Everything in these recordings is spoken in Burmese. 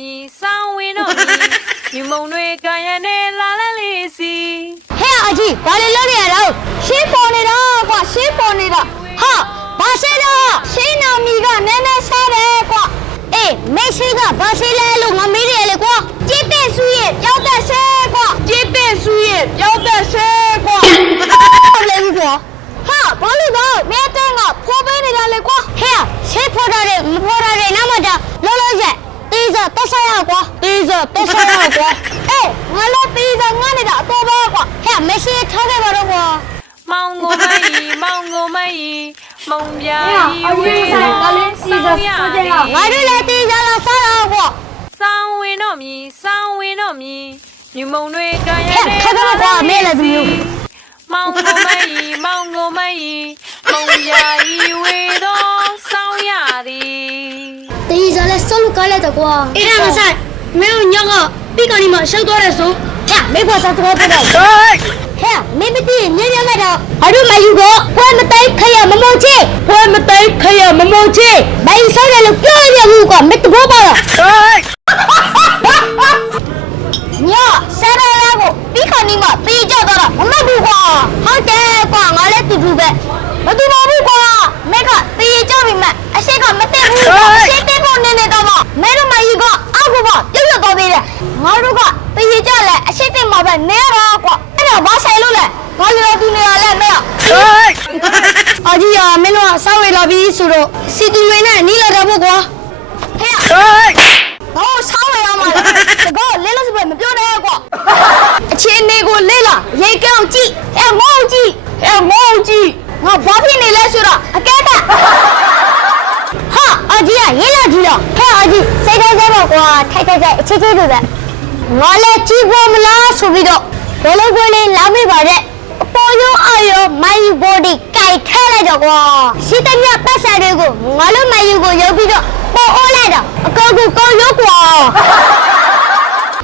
မီစောင်းဝင်တော့မီမြမုံတွေကံရနဲ့လာလန်းလေးစီဟဲ့အကြီးဘာလို့လုပ်နေရတော့ရှင်းပေါ်နေတာကွာရှင်းပေါ်နေတာဟာဘာရှင်းတော့ရှင်းနာမီကနည်းနည်းရှားတယ်ကွာအေးမေရှိကဘာရှင်းလဲလို့ငါမေးတယ်လေကွာကြည့်တဲ့ဆူရဲ့ကြောက်တဲ့ဆဲကွာကြည့်တဲ့ဆူရဲ့ကြောက်တဲ့ဆဲကွာဟုတ်လေကွာဟာဘာလို့တော့မဲတဲ့ကဖော်ပေးနေတာလေကွာဟဲ့ရှင်းဖော်တာတယ်မဖော်တာတယ်နားမကြလောလောဆယ် တေးစားတက်ဆိုင်ရကွာတေးစားတက်ဆိုင်ရကွာအေးငါလည်းတေးစားငါနေတာအတော်ပဲကွာဟဲ့မရှိထားခဲ့ပါတော့ကွာမောင်ကိုမကြီးမောင်ကိုမကြီးမုံပြာဟဲ့ကြီးအဝေးကြီးဆိုင်ကတော့လည်းစီစားဆိုကြရငါတို့လည်းတေးစားလာစားတော့ကွာစောင်းဝင်တော့မီစောင်းဝင်တော့မီမြမုံတွေကံရဟဲ့နဲ့ခက်တော့ကွာမဲလည်းသူမျိုးမောင်ကိုမကြီးမောင်ကိုမကြီးမုံပြာကြီးဝေးတော့စောင်းရသည် တေးစားလည်းဆောက်လို့ကားလိုက်တော့ကွာအဲ့ဒါမဆိုင်မင်းညကပြီးကနေမှရှောက်သွားတယ်ဆိုဟဲ့မေဘစားတော့ပြတော့ဟဲ့မင်းမသိညညမဲ့တော့ဘာလို့မယူတော့ဘွဲမတိုက်ခရမမုံချေဘွဲမတိုက်ခရမမုံချေဘိုင်းဆောက်တယ်လို့ပြောရဘူးကွာမတဘောပါလားညဆရာလာကိုပြီးခါနီးမှာပြေးကြတော့တာမမတ်ဘူးကွာဟုတ်တယ်ကွာငါလည်းတူတူပဲမတူပါဘူးကွာမဲကပြေးကြပြီမဲ့အရှိကမတက်ဘူးကွာအရှိတက်ဖို့ နေနေတော့မမဲတို့မကြီးကအောက်ကပါပြုတ်ရတော့သေးတယ်ငါတို့ကပြေးကြလဲအရှိတက်မှာပဲနေရတော့ကွာအဲ့ဒါဘာဆိုင်လို့လဲဘာလို့တူနေရလဲမဲအကြီးရမင်းတို့ကစောက်ရလာပြီဆိုတော့စီတူတွေနဲ့နီးလာတော့ဖို့ကွာဟဲ့ဟောဆောင်းရအောင်ပါလားတကောလဲလို့စပဲမပြောနဲ့ကွာအချင်းနေကိုလဲလာရေကောက်ကြည့်အဲမောင်ကြည့်အဲမောင်ကြည့်ငါဘာဖြစ်နေလဲဆိုတော့ ကြီးစိတ်တိုင်းစိတ်ပေါ့ကွာထိုက်ထိုက်ထိုက်အချစ်ချစ်တို့ပဲငါလည်းကြည့်ဖို့မလားဆိုပြီးတော့ဘယ်လိုကိုလေးလာမိပါတဲ့ပေါ်ရုံအယောမိုင်ဘော်ဒီကြိုက်ထဲလိုက်တော့ကွာစီတမြပတ်စံတွေကိုငါတို့မိုင်ယူကိုရုပ်ပြီးတော့ပေါ်အိုးလိုက်တော့အကောကူကောရုပ်ကွာ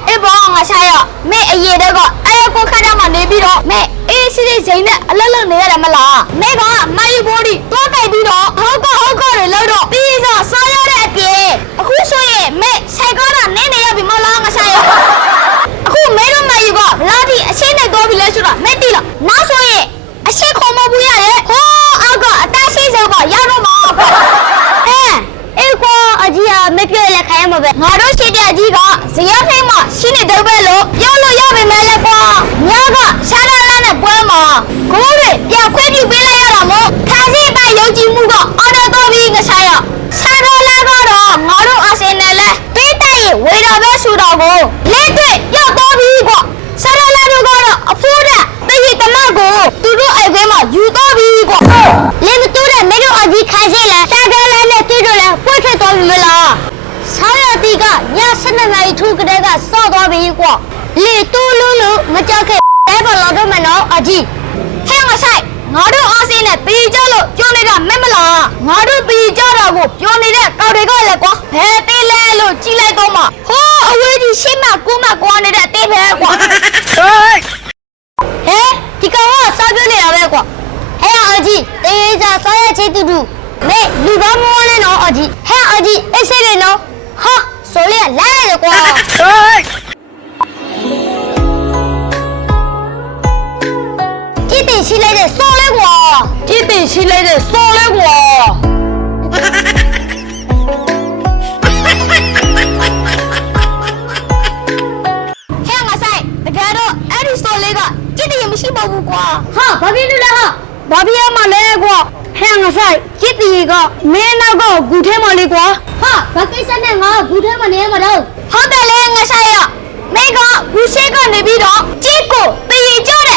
အေးဘောငါရှာရမဲအရေးတော့ကအဲ့ကိုခါတော့မှနေပြီးတော့မဲအေးစီစီစိန်နဲ့အလက်လက်နေရတယ်မလားမဲကမိုင်းဘော်ဒီတွားကြိုက်ပြီးတော့ဟုတ်ကဟုတ်ကတွေလောက်တော့ပြီးစားစားရတဲ့အပြင်အခုဆိုရင်မဲဆိုင်ကားတော့နင်းနေရပြီမလားငါရှာရအခုမဲတော့မယူကလာဒီအချင်းနဲ့တော့ပြီလဲဆိုတာမဲတိလားနောက်ဆိုရင်အရှိခုံမဘူးရတယ်ဟောအောက်ကအတရှိစေကရတော့မှာပေါ့အဲအေးကွာအကြီးကမပြောရလဲခို င်းရမှာပဲငါတို့ရှိတဲ့အကြီးကဇေယျဖိမရှိနေတော့ပဲလို့ပြောလို့ရပြီမဲလဲကွာညကရှာလာလာနဲ့ပွဲမှာကိုးတွေပြခွဲပြပေးလိုက်ရတာမို့ခါစီပိုင်ယုံကြည်မှုကအော်တော်တော်ပြီးငါဆိုင်ရရှာလာလာကတော့ငါတို့အာဆင်နယ်လဲပေးတိုက်ရဝေတော်ပဲဆူတော်ကိုလက်တွေ့ရောက်တော့ပြီကွာရှာလာလာတို့ကတော့အဖိုးတဲ့တည်ရတမကိုသူတို့အိုက်ခွဲမှာယူတော့ပြီကွာလင်းမတူတဲ့မေတို့အကြီးခါစီလဲရှာလာလာနဲ့တွေ့တော့လဲပွက်ထွက်သွားပြီမလား ဆောင်းရ တီကည7နာရီထူကတဲ့ကစော့သွားပြီကွာလေတူးလူလူမကြောက်ခဲ့ဒဲဘလော်တော့မနော်အကြီးဟဲ့ငါဆိုင်ငါတို့အားစင်းနဲ့ပြီးကြလို့ပြောနေတာမက်မလားငါတို့ပြီးကြတာကိုပြောနေတဲ့ကောက်တွေကလည်းကွာဘယ်သေးလဲလို့ကြည့်လိုက်တော့မှဟိုးအဝေးကြီးရှင်းမကူမကွာနေတဲ့အသေးပဲကွာဟဲ့ဒီကောင်ကစားပြနေတာပဲကွာဟဲ့အကြီးတေးစားစားရချေတူတူမေလူကောင်းမောနဲ့နော်အကြီးဟဲ့အကြီးအိတ်စိတ်နေနော် ဟာဆိုလေလာရကွာကြည့်တင်ရှိလိုက်တဲ့စော်လဲကွာကြည့်တင်ရှိလိုက်တဲ့စော်လဲကွာဟဲ့ငါဆိုင်တကယ်တော့အဲ့ဒီစော်လေးကကြည့်တင်မရှိပါဘူးကွာဟာဘာဖြစ်လို့လဲဟာဘာဖြစ်ရမှာလဲကွာ ဟဲ့ငါဆိုင်ကြစ်တီကမင်းနောက်ကဂူထဲမှာလေကွာဟာဘာကိစ္စနဲ့ငါဂူထဲမှာနေရမှာတော့ဟုတ်တယ်လေငါဆိုင်ရမင်းကဂူရှိကနေပြီးတော့ကြစ်ကိုတည်ရကြတယ်